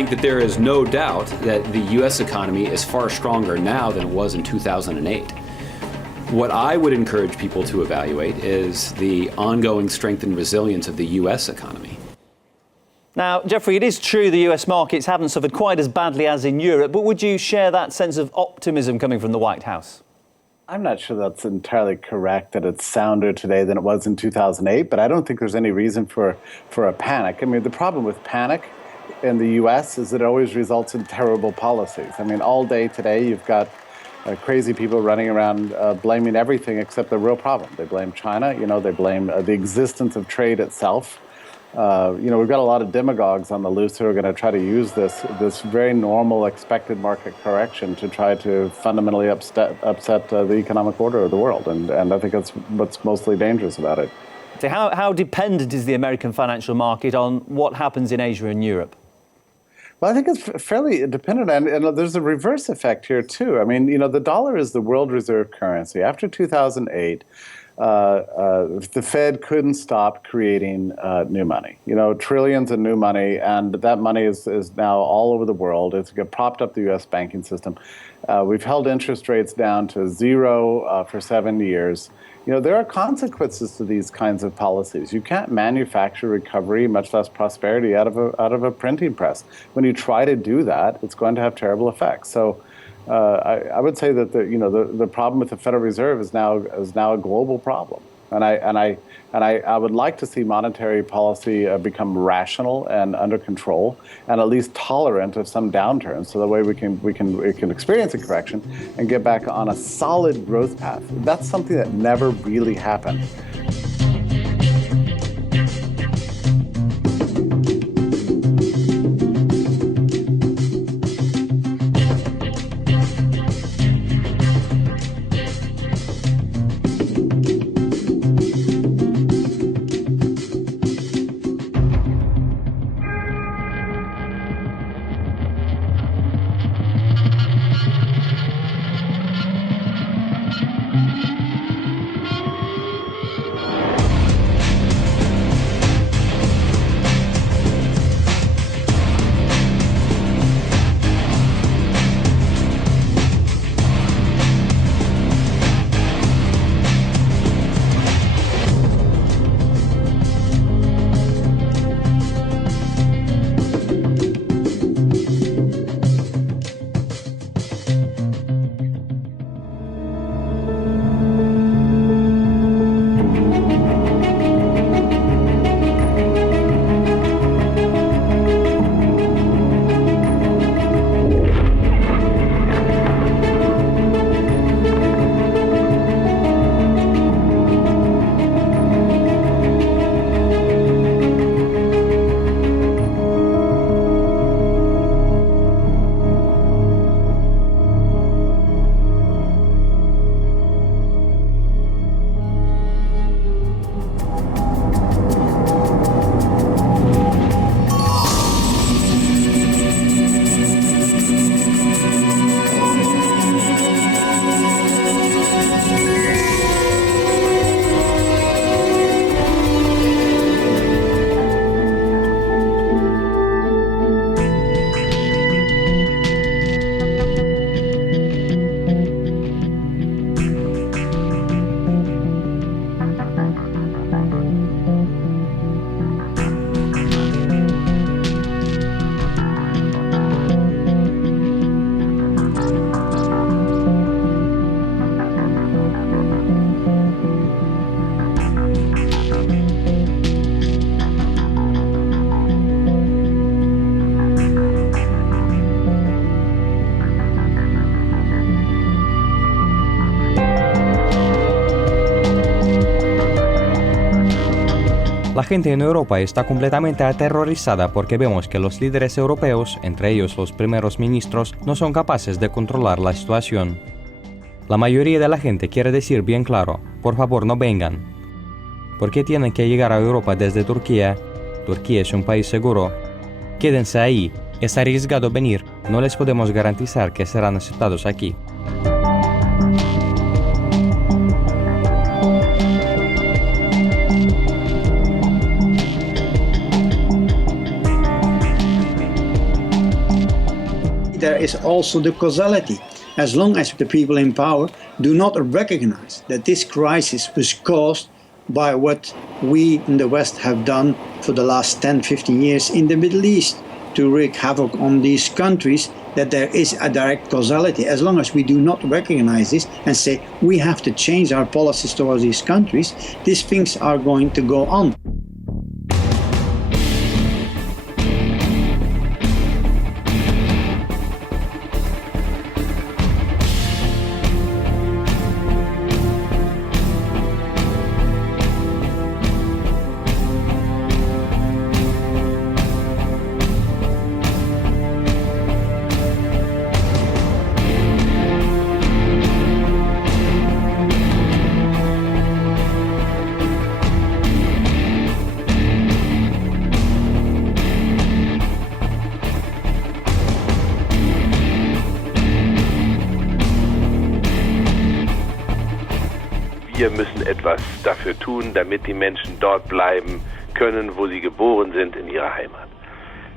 think that there is no doubt that the U.S. economy is far stronger now than it was in 2008. What I would encourage people to evaluate is the ongoing strength and resilience of the U.S. economy. Now, Jeffrey, it is true the US markets haven't suffered quite as badly as in Europe, but would you share that sense of optimism coming from the White House? I'm not sure that's entirely correct, that it's sounder today than it was in 2008, but I don't think there's any reason for a panic. I mean, the problem with panic in the US is that it always results in terrible policies. I mean, all day today you've got crazy people running around blaming everything except the real problem. They blame China, they blame the existence of trade itself. We've got a lot of demagogues on the loose who are going to try to use this very normal expected market correction to try to fundamentally upset the economic order of the world. And I think that's what's mostly dangerous about it. So how dependent is the American financial market on what happens in Asia and Europe? Well, I think it's fairly dependent, and there's a reverse effect here too. I mean, the dollar is the world reserve currency. After 2008, the Fed couldn't stop creating new money, trillions of new money, and that money is now all over the world. It's propped up the U.S. banking system. We've held interest rates down to zero for 7 years. There are consequences to these kinds of policies. You can't manufacture recovery, much less prosperity, out of a printing press. When you try to do that, it's going to have terrible effects. So I would say that the problem with the Federal Reserve is now a global problem, and I would like to see monetary policy become rational and under control, and at least tolerant of some downturns, so that way we can experience a correction and get back on a solid growth path. That's something that never really happened. La gente en Europa está completamente aterrorizada porque vemos que los líderes europeos, entre ellos los primeros ministros, no son capaces de controlar la situación. La mayoría de la gente quiere decir bien claro, por favor no vengan. ¿Por qué tienen que llegar a Europa desde Turquía? Turquía es un país seguro. Quédense ahí, es arriesgado venir, no les podemos garantizar que serán aceptados aquí. there is also the causality. As long as the people in power do not recognize that this crisis was caused by what we in the West have done for the last 10, 15 years in the Middle East to wreak havoc on these countries, that there is a direct causality. As long as we do not recognize this and say we have to change our policies towards these countries, these things are going to go on. Wir müssen etwas dafür tun, damit die Menschen dort bleiben können, wo sie geboren sind, in ihrer Heimat.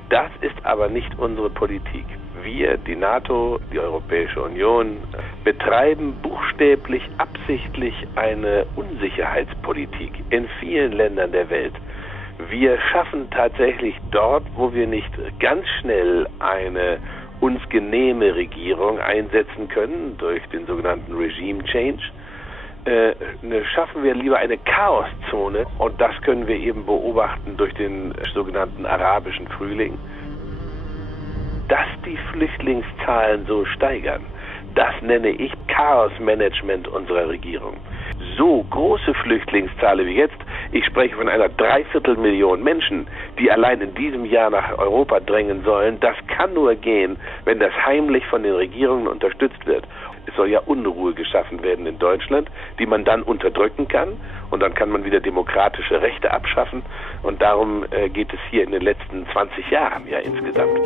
Das ist aber nicht unsere Politik. Wir, die NATO, die Europäische Union, betreiben buchstäblich, absichtlich eine Unsicherheitspolitik in vielen Ländern der Welt. Wir schaffen tatsächlich dort, wo wir nicht ganz schnell eine uns genehme Regierung einsetzen können, durch den sogenannten Regime Change, schaffen wir lieber eine Chaoszone, und das können wir eben beobachten durch den sogenannten arabischen Frühling. Dass die Flüchtlingszahlen so steigern, das nenne ich Chaosmanagement unserer Regierung. So große Flüchtlingszahlen wie jetzt, ich spreche von einer 250 Millionen Menschen, die allein in diesem Jahr nach Europa drängen sollen, das kann nur gehen, wenn das heimlich von den Regierungen unterstützt wird. Es soll ja Unruhe geschaffen werden in Deutschland, die man dann unterdrücken kann, und dann kann man wieder demokratische Rechte abschaffen, und darum geht es hier in den letzten 20 Jahren ja insgesamt.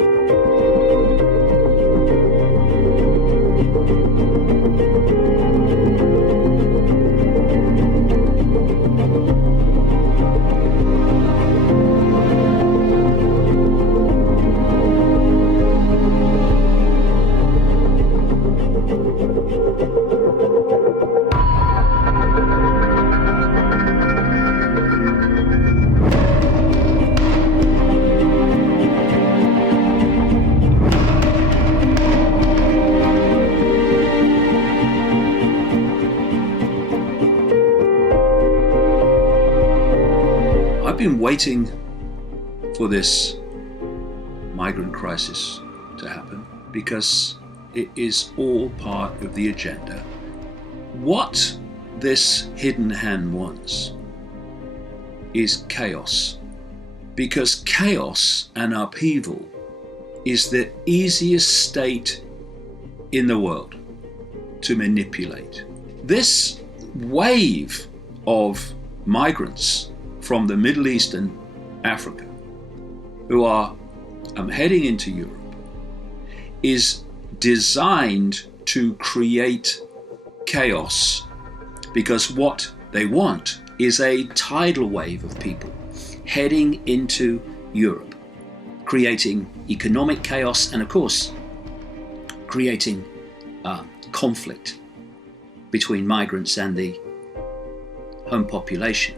I've been waiting for this migrant crisis to happen because it is all part of the agenda. What this hidden hand wants is chaos, because chaos and upheaval is the easiest state in the world to manipulate. This wave of migrants from the Middle East and Africa who are heading into Europe is designed to create chaos, because what they want is a tidal wave of people heading into Europe, creating economic chaos and, of course, creating conflict between migrants and the home population.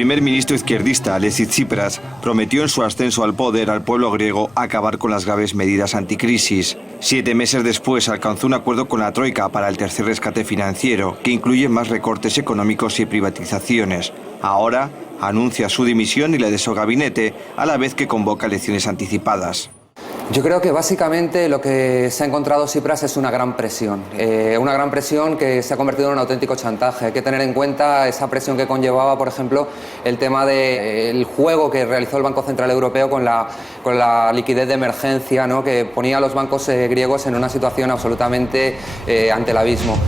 primer ministro izquierdista, Alexis Tsipras, prometió en su ascenso al poder al pueblo griego acabar con las graves medidas anticrisis. 7 meses después alcanzó un acuerdo con la Troika para el tercer rescate financiero, que incluye más recortes económicos y privatizaciones. Ahora anuncia su dimisión y la de su gabinete, a la vez que convoca elecciones anticipadas. Yo creo que básicamente lo que se ha encontrado Tsipras es una gran presión que se ha convertido en un auténtico chantaje. Hay que tener en cuenta esa presión que conllevaba, por ejemplo, el tema del juego que realizó el Banco Central Europeo con la liquidez de emergencia, ¿no?, que ponía a los bancos griegos en una situación absolutamente ante el abismo.